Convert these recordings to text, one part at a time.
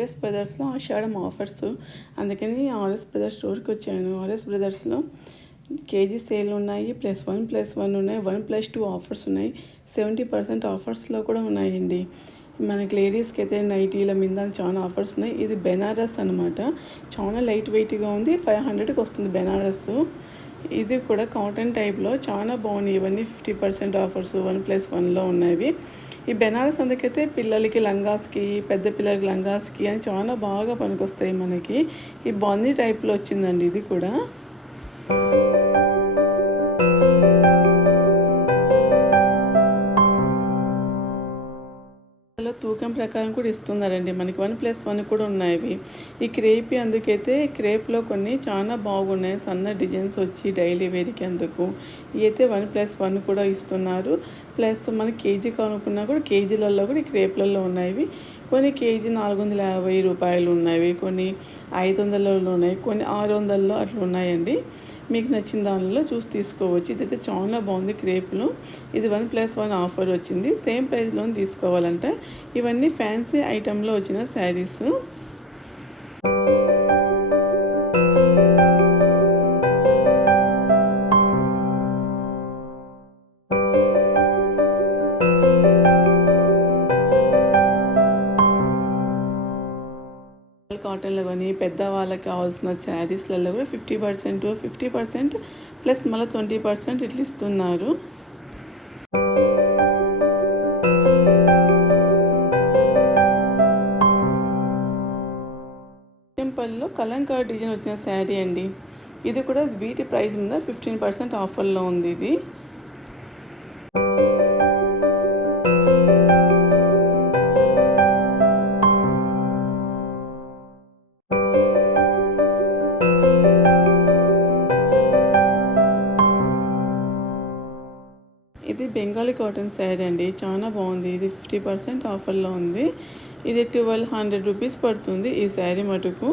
RS బ్రదర్స్లో ఆషాఢం offers. అందుకని RS brothers స్టోర్కి వచ్చాను. ఆర్ఎస్ బ్రదర్స్లో కేజీ సేల్ ఉన్నాయి ప్లస్ వన్ ప్లస్ వన్ ఉన్నాయి వన్ ప్లస్ టూ ఆఫర్స్ ఉన్నాయి. సెవెంటీ పర్సెంట్ ఆఫర్స్లో కూడా ఉన్నాయండి. మనకి లేడీస్కి అయితే నైటీల మీద చాలా ఆఫర్స్ ఉన్నాయి. ఇది బెనారస్ అనమాట చాలా లైట్ వెయిట్గా ఉంది. ఫైవ్ హండ్రెడ్కి వస్తుంది బెనారస్ ఇది కూడా కాటన్ టైప్లో చాలా బాగున్నాయి. ఇవన్నీ fifty percent offers one plus వన్లో ఉన్నవి. ఈ బెనారస్ అందుకైతే పిల్లలకి లంగాస్కి పెద్ద పిల్లలకి లంగాస్కి అని చాలా బాగా పనికొస్తాయి మనకి. ఈ బాందీ టైప్లో వచ్చిందండి ఇది కూడా. లో తూకం ప్రకారం కూడా ఇస్తున్నారండి. మనకి వన్ ప్లస్ వన్ కూడా ఉన్నాయి ఈ క్రేప్ అందుకైతే క్రేప్లో కొన్ని చాలా బాగున్నాయి. సన్న డిజైన్స్ వచ్చి డైలీ వేర్కి అందుకు. ఇవి అయితే వన్ ప్లస్ వన్ కూడా ఇస్తున్నారు. ప్లస్ మనకి కేజీ కొనుక్కున్నా కూడా కేజీలలో కూడా ఈ క్రేప్లలో ఉన్నాయి కొన్ని కేజీ నాలుగు వందల యాభై రూపాయలు ఉన్నాయి. కొన్ని ఐదు వందలలో ఉన్నాయి. కొన్ని ఆరు వందల్లో అట్లా ఉన్నాయండి. మీకు నచ్చిన దానిలో చూసి తీసుకోవచ్చు. ఇదైతే చాలా బాగుంది క్రేప్లు. ఇది వన్ ప్లస్ వన్ ఆఫర్ వచ్చింది. సేమ్ ప్రైస్లో తీసుకోవాలంటే. ఇవన్నీ ఫ్యాన్సీ ఐటెంలో వచ్చిన శారీస్. పెద్దవాళ్ళకి కావాల్సిన శారీస్లలో కూడా fifty percent fifty percent plus మళ్ళీ ట్వంటీ పర్సెంట్ ఇట్లా ఇస్తున్నారు. టెంపుల్లో కలంకార్ డిజైన్ వచ్చిన శారీ అండి. ఇది కూడా వీటి ప్రైస్ మీద ఫిఫ్టీన్ పర్సెంట్ ఆఫర్లో ఉంది ఇది. ఇది బెంగాలీ కాటన్ శారీ అండి. చాలా బాగుంది. ఇది ఫిఫ్టీ పర్సెంట్ ఆఫర్లో ఉంది. ఇది ట్వెల్వ్ హండ్రెడ్ రూపీస్ పడుతుంది ఈ శారీ మటుకు.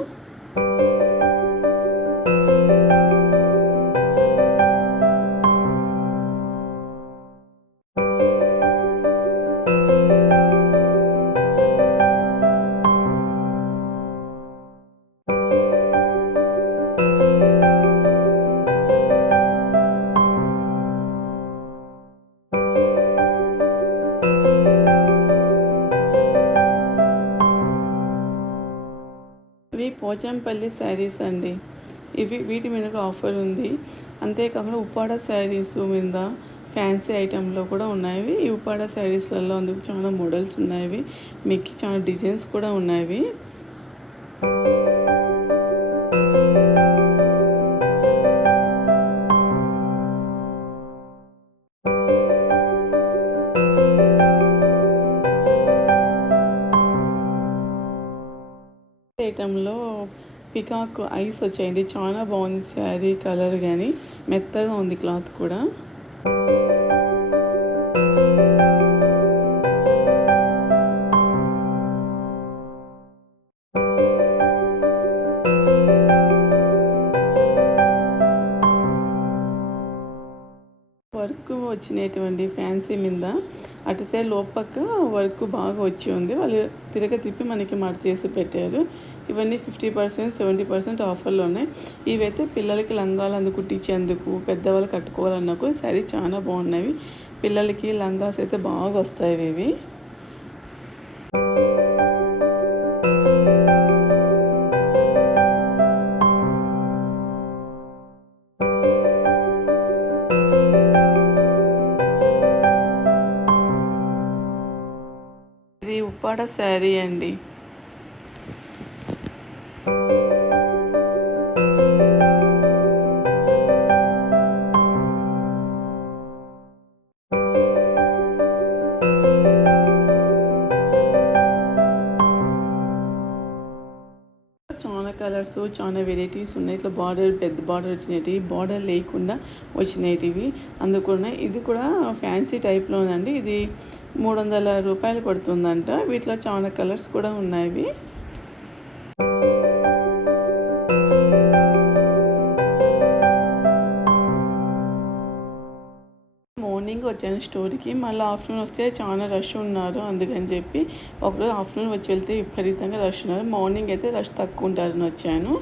పోచంపల్లి శారీస్ అండి. ఇవి వీటి మీద కూడా ఆఫర్ ఉంది. అంతేకాకుండా ఉప్పాడ శారీస్ మీద ఫ్యాన్సీ ఐటెంలో కూడా ఉన్నాయి. ఈ ఉప్పాడ శారీస్లలో అందుకు చాలా మోడల్స్ ఉన్నాయి. మీకు చాలా డిజైన్స్ కూడా ఉన్నాయి. పీకాక్ ఐస్ వచ్చాయండి. చాలా బాగుంది శారీ కలర్ కానీ మెత్తగా ఉంది క్లాత్ కూడా. వర్క్ వచ్చినటువంటి ఫ్యాన్సీ మీద అటు సైడ్ లోపక్క వర్క్ బాగా వచ్చి ఉంది. వాళ్ళు తిరగ తిప్పి మనకి మడత చేసి పెట్టారు. ఇవన్నీ ఫిఫ్టీ పర్సెంట్ సెవెంటీ పర్సెంట్ ఆఫర్లు ఉన్నాయి. ఇవైతే పిల్లలకి లంగాలు అందుకు కుట్టించేందుకు పెద్దవాళ్ళు కట్టుకోవాలన్నా కూడా శారీ చాలా బాగున్నవి పిల్లలకి లంగాస్ అయితే బాగా వస్తాయి ఇవి. ఇది ఉప్పాడ శారీ అండి. చాలా కలర్స్ చాలా వెరైటీస్ ఉన్నాయి. ఇట్లా బార్డర్ పెద్ద బార్డర్ వచ్చినవి. బార్డర్ లేకుండా వచ్చినవి. అందుకున్న ఇది కూడా ఫ్యాన్సీ టైప్లోనండి. ఇది మూడు వందల రూపాయలు పడుతుందంట. వీటిలో చాలా కలర్స్ కూడా ఉన్నాయి. వచ్చాను స్టోర్కి. మళ్ళీ ఆఫ్టర్నూన్ వస్తే చాలా రష్ ఉన్నారు అందుకని చెప్పి ఒకరోజు ఆఫ్టర్నూన్ వచ్చి వెళ్తే విపరీతంగా రష్ ఉన్నారు. మార్నింగ్ అయితే రష్ తక్కువ ఉంటారని వచ్చాను.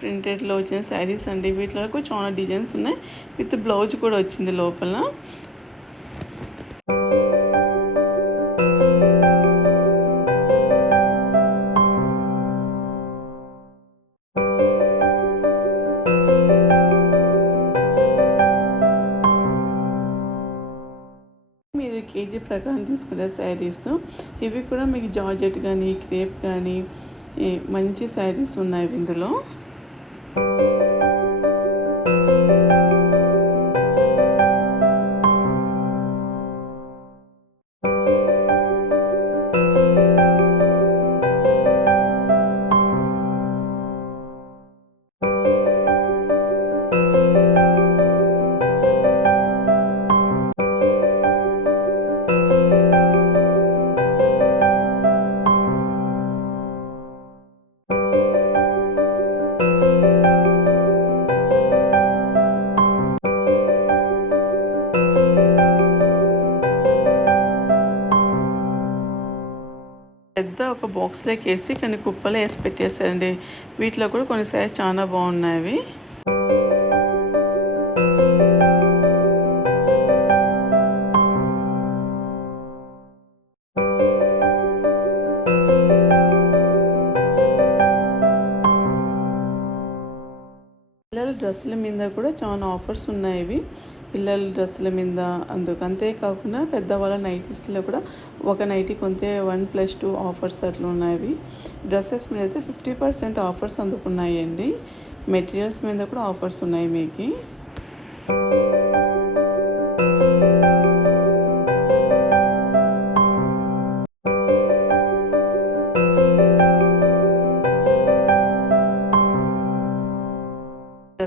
ప్రింటెడ్లో వచ్చిన శారీస్ అండి. వీటిలో కూడా చాలా డిజైన్స్ ఉన్నాయి. విత్ బ్లౌజ్ కూడా వచ్చింది లోపల. మీరు కేజీ ప్రకారం తీసుకునే శారీస్ ఇవి కూడా మీకు జార్జెట్ కానీ క్రేప్ కానీ మంచి శారీస్ ఉన్నాయి ఇందులో. బాక్స్లోకి వేసి కొన్ని కుప్పలు వేసి పెట్టేశారండి. వీటిలో కూడా కొన్ని శారీ చాలా బాగున్నాయి పిల్లల డ్రెస్సుల మీద కూడా చాలా ఆఫర్స్ ఉన్నాయి ఇవి. పిల్లల డ్రెస్సుల మీద అందుకు అంతేకాకుండా పెద్దవాళ్ళ నైటీస్లో కూడా ఒక నైటీ కొంతే వన్ ప్లస్ టూ ఆఫర్స్ అట్లా ఉన్నాయి డ్రెస్సెస్ మీద అయితే ఫిఫ్టీ పర్సెంట్ ఆఫర్స్ అందుకున్నాయండి. మెటీరియల్స్ మీద కూడా ఆఫర్స్ ఉన్నాయి మీకు.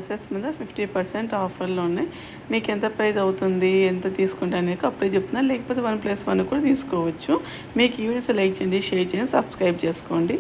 డ్రెస్సెస్ మీద ఫిఫ్టీ పర్సెంట్ ఆఫర్లు ఉన్నాయి. మీకు ఎంత ప్రైస్ అవుతుంది ఎంత తీసుకుంటా అనేది అప్పుడే చెప్తున్నాను లేకపోతే వన్ ప్లస్ వన్ కూడా తీసుకోవచ్చు. మీకు ఈ వీడియోస్ లైక్ చేయండి షేర్ చేయండి సబ్స్క్రైబ్ చేసుకోండి.